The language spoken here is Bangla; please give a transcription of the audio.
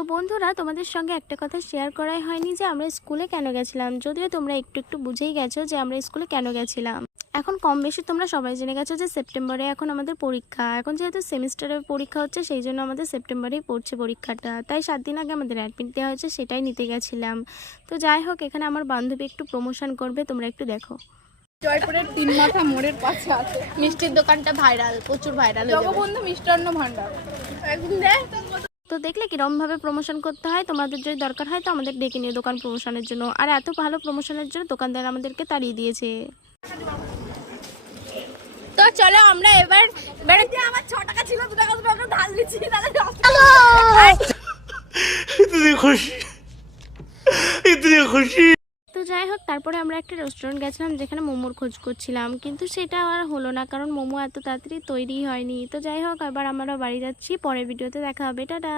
তো বন্ধুরা, তোমাদের সঙ্গে একটা কথা শেয়ার করাই হয়নি যে আমরা স্কুলে কেন গেছিলাম। যদিও তোমরা একটু একটু বুঝেই গেছো যে আমরা স্কুলে কেন গেছিলাম। এখন কম বেশি তোমরা সবাই জেনে গেছো যে সেপ্টেম্বরে এখন আমাদের পরীক্ষা। এখন যেহেতু সেমিস্টারের পরীক্ষা হচ্ছে, সেই জন্য আমাদের সেপ্টেম্বরেই পড়ছে পরীক্ষাটা। তাই 7 দিন আগে আমাদের অ্যাডমিট দেওয়া হয়েছে, সেটাই নিতে গেছিলাম। তো যাই হোক, এখানে আমার বান্ধবী একটু প্রমোশন করবে, তোমরা একটু দেখো। জয়পুরের 3 মাথা মোড়ের পাশে আছে মিষ্টির দোকানটা ভাইরাল, প্রচুর ভাইরাল। জগবন্ধু মিষ্টান্ন ভান্ডার। একদিন দেখ তো দেখলে কিরমভাবে প্রমোশন করতে হয়। তোমাদের যদি দরকার হয় তো আমাদের ডেকে নিয়ে দোকান প্রমোশনের জন্য। আর এত ভালো প্রমোশনের জন্য দোকানদার আমাদেরকে তাড়িয়ে দিয়েছে। তো চলো আমরা এবার আমার 6 টাকা ছিল, 2 টাকা আমরা ঢাল দিচ্ছি। इतनी खुशी इतनी खुशी। তো যাই হোক, তারপরে আমরা একটা রেস্টুরেন্ট গেছিলাম যেখানে মোমোর খোঁজ করছিলাম, কিন্তু সেটা আর হলো না, কারণ মোমো এত তাড়াতাড়ি তৈরি হয়নি। তো যাই হোক, এবার আমরা বাড়ি যাচ্ছি। পরের ভিডিওতে দেখা হবে, টাটা।